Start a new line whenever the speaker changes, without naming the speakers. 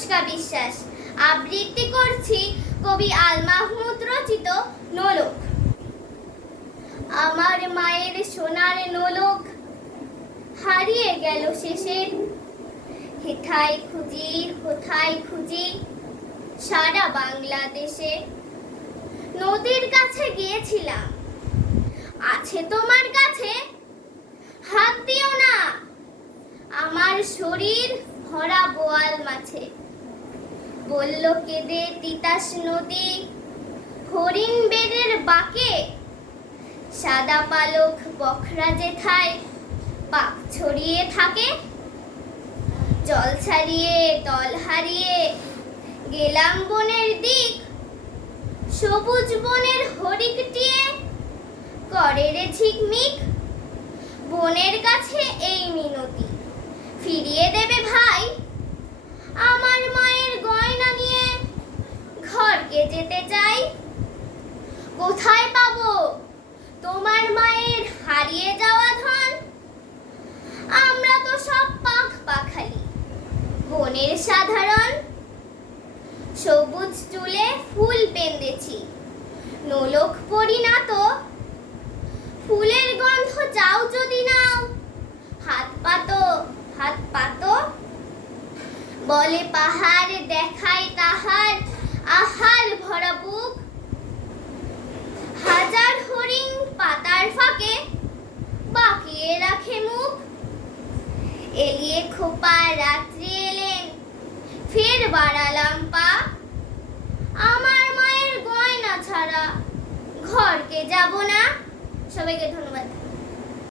অনুষ্কা বিশ্বাস। আবৃত্তি করছি কবি আল মাহমুদ রচিত নোলক। আমার মায়ের সোনার নোলক হারিয়ে গেল শেষে হেথায় খুঁজি, কোথায় খুঁজি সারা বাংলাদেশে। নদীর কাছে গিয়েছিলাম। আছে তোমার কাছে? হাত দিও না। আমার শরীর ভরা বোয়াল মাছে বলল, কেঁদে তিতাস নদী হরিণ বেদের বাঁকে? সাদা পালক বখরা যেথায় পাক ছড়িয়ে থাকে। জল ছাড়িয়ে দল হারিয়ে গেলাম বনের দিক। সবুজ বনের হরিকটিয়ে করে রে ঝিকমিক। বনের কাছে এই মিনতি ফিরিয়ে দেবে ভাই আমার মায়ের গয়না নিয়ে ঘরকে যেতে চাই কোথায় পাবো? তোমার মায়ের হারিয়ে যাওয়া ধন? আমরা তো সব পাখ পাখালি। বনের সাধারণ? সবুজ চুলে ফুল বেঁধেছি। নোলক পরি না তো? ফুলের গন্ধ যাও যদি নাও। হাত পাতো হাত পাতো? বলে পাহাড় দেখায় তাহার। আহার এলিয়ে খোপা, রাত্রি এলেন। ফের বাড়ালাম পা। আমার মায়ের গয়না ছাড়া ঘরকে যাব না। সবাইকে ধন্যবাদ।